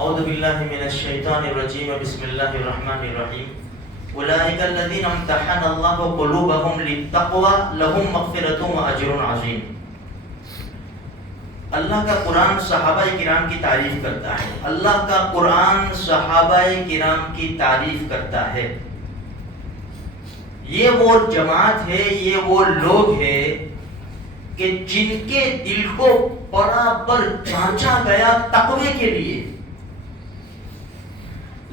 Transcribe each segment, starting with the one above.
اعوذ باللہ من الشیطان الرجیم بسم اللہ الرحمن الرحیم اولئک الذین امتحن اللہ قلوبهم للتقوى لهم مغفرۃ واجر عظیم۔ اللہ کا قرآن صحابہ کرام کی تعریف کرتا ہے، اللہ کا قرآن صحابہ کرام کی تعریف کرتا ہے۔ یہ وہ جماعت ہے، یہ وہ لوگ ہیں کہ جن کے دل کو برابر جانچا گیا تقوی کے لیے۔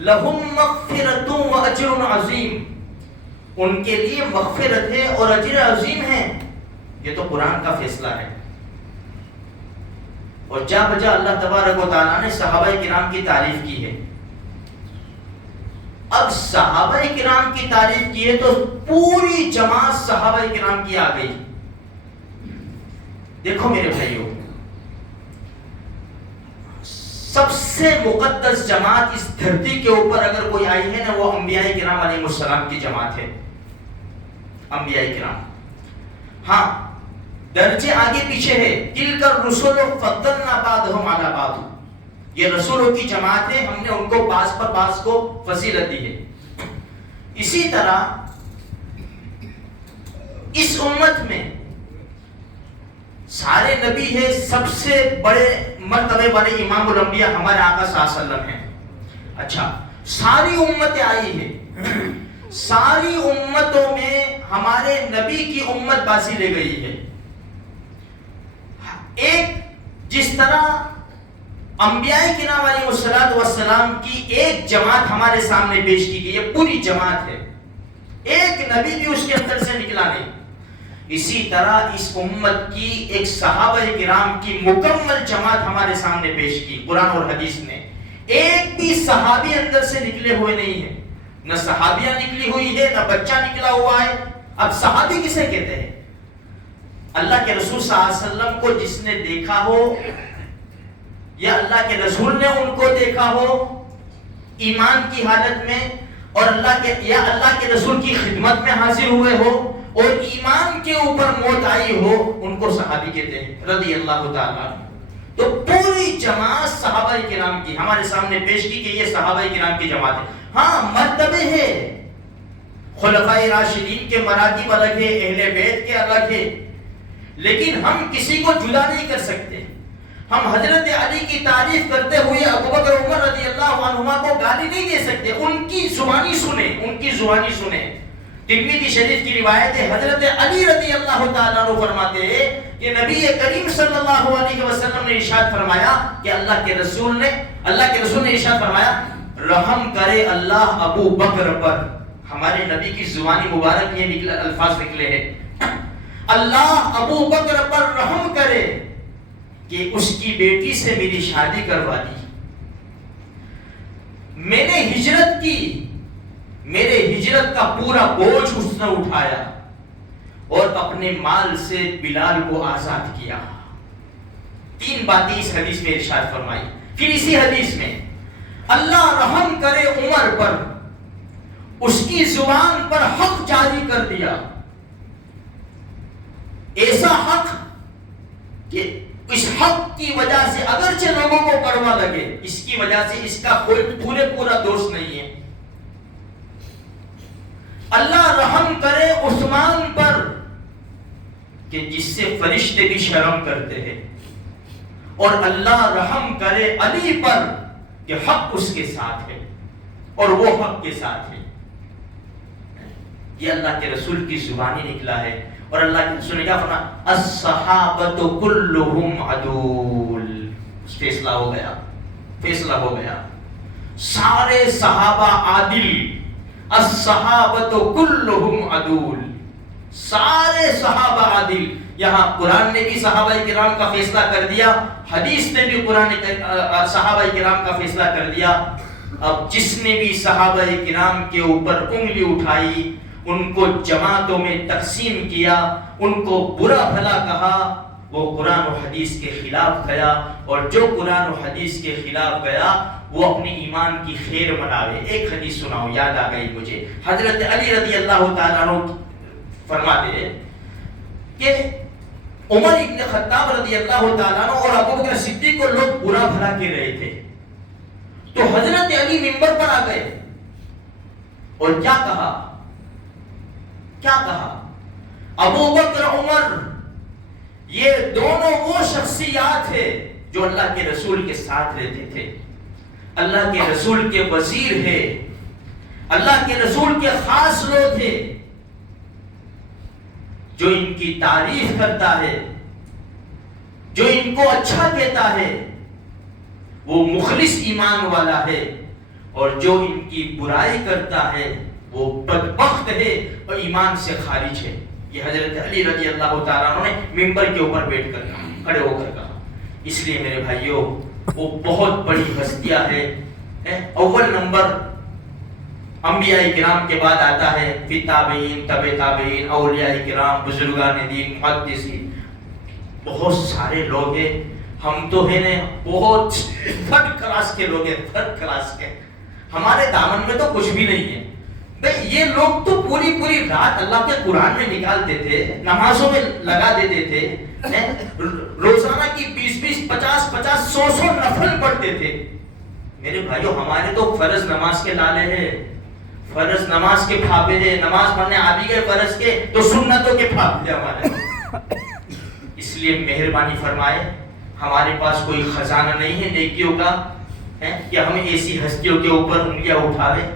لہم مغفرۃ واجر عظیم، ان کے لیے مغفرت ہے اور اجر عظیم ہے۔ یہ تو قرآن کا فیصلہ ہے، اور جا بجا اللہ تبارک و تعالیٰ نے صحابہ کرام کی تعریف کی ہے۔ اب صحابہ کرام کی تعریف کی ہے تو پوری جماعت صحابہ کرام کی آ گئی۔ دیکھو میرے بھائیوں، سب سے مقدس جماعت اس دھرتی کے اوپر اگر کوئی آئی ہے نا، وہ انبیاء کرام علیہ السلام کی جماعت ہے۔ انبیاء کرام، ہاں درجے آگے پیچھے ہے۔ تلک الرسل فضلنا بعضهم علی بعض، یہ رسولوں کی جماعت ہے، ہم نے ان کو بعض پر بعض کو فضیلت دی ہے۔ اسی طرح اس امت میں سارے نبی ہے، سب سے بڑے مرتبے والے امام الانبیاء ہمارے آقا صلی اللہ علیہ وسلم ہیں۔ اچھا، ساری امتیں آئی ہے، ساری امتوں میں ہمارے نبی کی امت باسی لے گئی ہے۔ ایک جس طرح انبیاء کرام علیہ السلام کی ایک جماعت ہمارے سامنے پیش کی گئی، یہ پوری جماعت ہے، ایک نبی بھی اس کے اندر سے نکلا نہیں۔ اسی طرح اس امت کی ایک صحابہ کرام کی مکمل جماعت ہمارے سامنے پیش کی قرآن اور حدیث نے۔ ایک بھی صحابی اندر سے نکلے ہوئے نہیں ہے، نہ صحابیہ نکلی ہوئی ہے، نہ بچہ نکلا ہوا ہے۔ اب صحابی کسے کہتے ہیں؟ اللہ کے رسول صلی اللہ علیہ وسلم کو جس نے دیکھا ہو، یا اللہ کے رسول نے ان کو دیکھا ہو ایمان کی حالت میں، اور اللہ کے رسول کی خدمت میں حاضر ہوئے ہو اور ایمان کے اوپر موت آئی ہو، ان کو صحابی کہتے ہیں رضی اللہ تعالیٰ۔ تو پوری جماعت صحابہ کرام کی ہمارے سامنے پیش کی کہ یہ صحابہ کرام کی جماعت ہے۔ ہاں مرتبے ہے، خلفائے راشدین کے مراتب الگ ہے، اہل بیت کے الگ ہے، لیکن ہم کسی کو جدا نہیں کر سکتے۔ ہم حضرت علی کی تعریف کرتے ہوئے ابوبکر عمر رضی اللہ عنہما کو گالی نہیں دے سکتے، ان کی زبانی سنیں، ان کی زبانی سنیں۔ ترمذی شریف کی روایت ہے، حضرت علی رضی اللہ تعالیٰ عنہ فرماتے ہیں کہ نبی کریم صلی اللہ علیہ وسلم نے ارشاد فرمایا کہ اللہ کے رسول نے ارشاد فرمایا، رحم کرے اللہ ابو بکر پر۔ ہمارے نبی کی زبانی مبارک یہ الفاظ نکلے ہیں، اللہ ابو بکر پر رحم کرے کہ اس کی بیٹی سے میری شادی کروا دی، میں نے ہجرت کی، میرے ہجرت کا پورا بوجھ اس نے اٹھایا اور اپنے مال سے بلال کو آزاد کیا۔ تین باتیں اس حدیث میں ارشاد فرمائی۔ پھر اسی حدیث میں اللہ رحم کرے عمر پر، اس کی زبان پر حق جاری کر دیا، ایسا حق کہ اس حق کی وجہ سے اگرچہ لوگوں کو کڑوا لگے، اس کی وجہ سے اس کا کوئی پورا دوست نہیں ہے۔ اللہ رحم کرے عثمان پر کہ جس سے فرشتے بھی شرم کرتے ہیں، اور اللہ رحم کرے علی پر کہ حق اس کے ساتھ ہے اور وہ حق کے ساتھ ہے۔ یہ اللہ کے رسول کی زبانی نکلا ہے، اور اللہ کے رسول نے کیا فرمایا؟ الصحابۃ کلھم عدول۔ فیصلہ ہو گیا، سارے صحابہ عادل، الصحابۃ کلھم عدول، سارے صحابہ عادل۔ یہاں قرآن نے بھی صحابہ کرام کا فیصلہ کر دیا، حدیث نے بھی صحابہ کرام کا فیصلہ کر دیا۔ اب جس نے بھی صحابہ کرام کے اوپر انگلی اٹھائی، ان کو جماعتوں میں تقسیم کیا، ان کو برا بھلا کہا، وہ قرآن و حدیث کے خلاف گیا، اور جو قرآن و حدیث کے خلاف گیا وہ اپنے ایمان کی خیر مناوے۔ ایک حدیث سناؤ، یاد آ گئی مجھے۔ حضرت علی رضی اللہ تعالیٰ عنہ فرماتے ہیں کہ عمر ابن خطاب رضی اللہ تعالیٰ عنہ اور ابوبکر صدیق کو لوگ برا بھلا کہہ رہے تھے، تو حضرت علی منبر پر آ گئے اور کیا کہا؟ ابو بکر عمر یہ دونوں وہ شخصیات ہے جو اللہ کے رسول کے ساتھ رہتے تھے، اللہ کے رسول کے وزیر ہے، اللہ کے رسول کے خاص لوگ ہیں، جو ان کی تعریف کرتا ہے، جو ان کو اچھا کہتا ہے، وہ مخلص ایمان والا ہے، اور جو ان کی برائی کرتا ہے وہ بدبخت ہے اور ایمان سے خارج ہے۔ یہ حضرت علی رضی اللہ تعالیٰ عنہ نے منبر کے اوپر بیٹھ کر کہا، کھڑے ہو کر کہا۔ اس لیے میرے بھائیوں وہ بہت بڑی ہستیاں ہے۔ اول نمبر انبیاء کرام کے بعد آتا ہے پھر تابعین، تبع تابعین، اولیاء کرام، بزرگان دین، محدثین، بہت سارے لوگ ہیں۔ ہم تو ہیں بہت تھرڈ کلاس کے لوگ ہیں، تھرڈ کلاس کے، ہمارے دامن میں تو کچھ بھی نہیں ہے۔ بھئی یہ لوگ تو پوری رات اللہ کے قرآن میں نکالتے تھے، نمازوں میں لگا دیتے تھے، روزانہ کی 20 50 100 نفل پڑھتے تھے۔ میرے بھائیوں ہمارے تو فرض نماز کے لالے ہیں، فرض نماز کے پھاپے ہیں، نماز پڑھنے آ بھی گئے فرض کے تو سنتوں کے پھاپے ہمارے۔ اس لیے مہربانی فرمائے، ہمارے پاس کوئی خزانہ نہیں ہے نیکیوں کا کہ ہم ایسی ہستیوں کے اوپر انگلیاں اٹھاویں،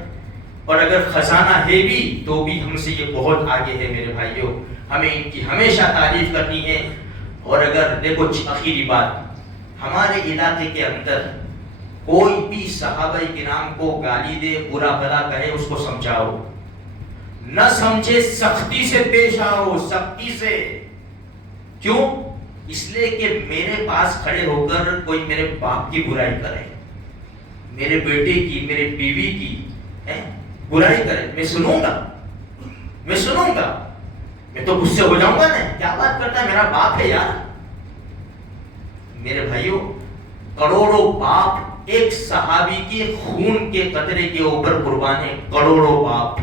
اور اگر خزانہ ہے بھی تو بھی ہم سے یہ بہت آگے ہے میرے بھائیوں، ہمیں ان کی ہمیشہ تعریف کرنی ہے۔ اور اگر دیکھو آخری بات، ہمارے علاقے کے اندر کوئی بھی صحابہ کرام کو گالی دے، برا بھلا کہے، اس کو سمجھاؤ، نہ سمجھے سختی سے پیش آؤ، سختی سے۔ کیوں؟ اس لیے کہ میرے پاس کھڑے ہو کر کوئی میرے باپ کی برائی کرے، میرے بیٹے کی، میرے بیوی کی برائی کرے، میں سنوں گا، میں تو غصے ہو جاؤں گا نا، کیا بات کرتا ہے، میرا باپ ہے یار۔ میرے بھائیوں کروڑوں باپ ایک صحابی کے خون کے قطرے کے اوپر قربان ہے، کروڑوں باپ۔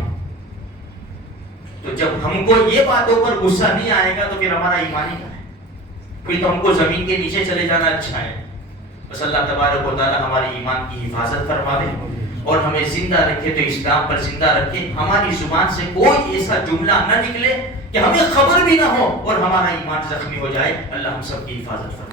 تو جب ہم کو یہ باتوں پر غصہ نہیں آئے گا تو پھر ہمارا ایمان ہی کہاں ہے؟ پھر تو ہم کو زمین کے نیچے چلے جانا اچھا ہے۔ بس اللہ تبارک و تعالی ہمارے ایمان کی حفاظت فرماوے اور ہمیں زندہ رکھے، تو اسلام پر زندہ رکھے، ہماری زبان سے کوئی ایسا جملہ نہ نکلے کہ ہمیں خبر بھی نہ ہو اور ہمارا ایمان زخمی ہو جائے۔ اللہ ہم سب کی حفاظت فرمائے۔